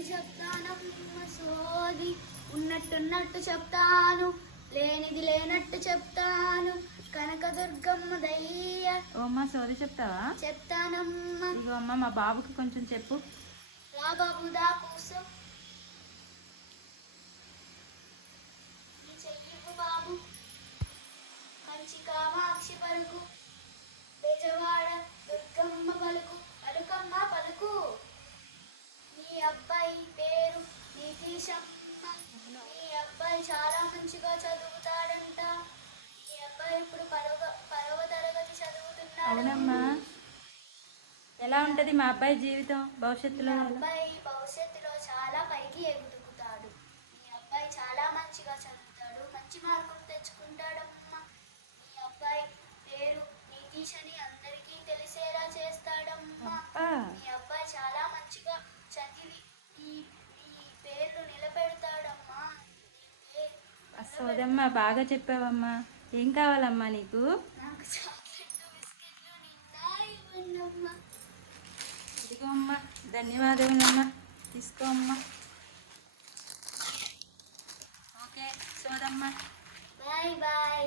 సోది చెప్తానమ్మ సోది, ఉన్నట్టున్నట్టు చెప్తాను, లేనిది లేనట్టు చెప్తాను, కనకదుర్గమ్మ దయ్య. ఓ అమ్మ సోది చెప్తావా? చెప్తానమ్మ. ఇగో అమ్మ మా బాబుకి కొంచెం చెప్పు. రా బాబు దా కూసు. నీ చెయ్యిపు బాబు. కంచి కామాక్షి పలుకు, బెజవాడ దుర్గమ్మ పలుకు, పలుకమ్మ పలుకు. నీ అబ్బాయి పేరు నితీశమ్మ. నీ అబ్బాయి చాలా మంచిగా చదువుతాడంట. నీ అబ్బాయి ఇప్పుడు పదవ తరగతి చదువుతున్నాడు. అవునమ్మా. ఎలా ఉంటది మా అబ్బాయి జీవితం భవిష్యత్తులో? మీ అబ్బాయి భవిష్యత్తులో చాలా పైకి ఎదుగుతాడు. మీ అబ్బాయి చాలా మంచిగా చదువుతాడు, మంచి మార్కులు తెచ్చుకుంటాడమ్మా. మీ అబ్బాయి పేరు నితీష్ అని అందరికీ తెలిసేలా చేస్తాడమ్మా. మీ అబ్బాయి చాలా మంచిగా చదివి ఈ పేర్లు నిలబెడతాడమ్మా. సోదమ్మా బాగా చెప్పావమ్మా. ఏం కావాలమ్మా నీకు? నాకు చాక్లెట్లు బిస్కెట్లు నిండా ఇవ్వండమ్మా. ఇదిగో అమ్మా. ధన్యవాదములమ్మా. తీసుకో అమ్మా. ఓకే సోదమ్మా. Bye bye.